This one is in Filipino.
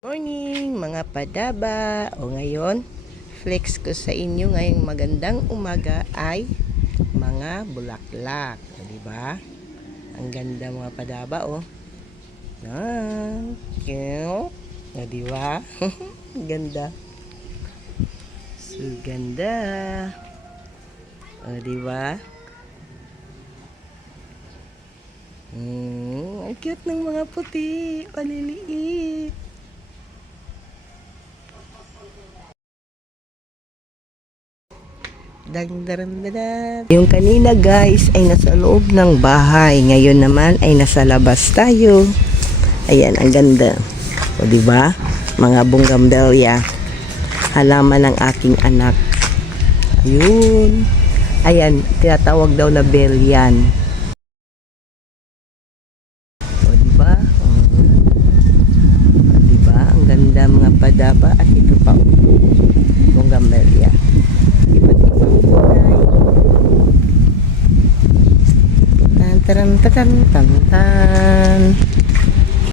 Morning mga padaba. O ngayon, flex ko sa inyo ngayong magandang umaga ay mga bulaklak. O diba? Ang ganda mga padaba o. Cute. O diba? Ang ganda. So ganda. O diba? Ang cute ng mga puti. Paliliit. Yung kanina guys ay nasa loob ng bahay. Ngayon naman ay nasa labas tayo. Ayan, ang ganda. O diba? Mga bougainvillea. Halaman ng aking anak. Ayun. Ayan, tinatawag daw na belian. O diba? O diba? Ang ganda mga padaba. At ito pa bougainvillea. Tan tan tan tan tan.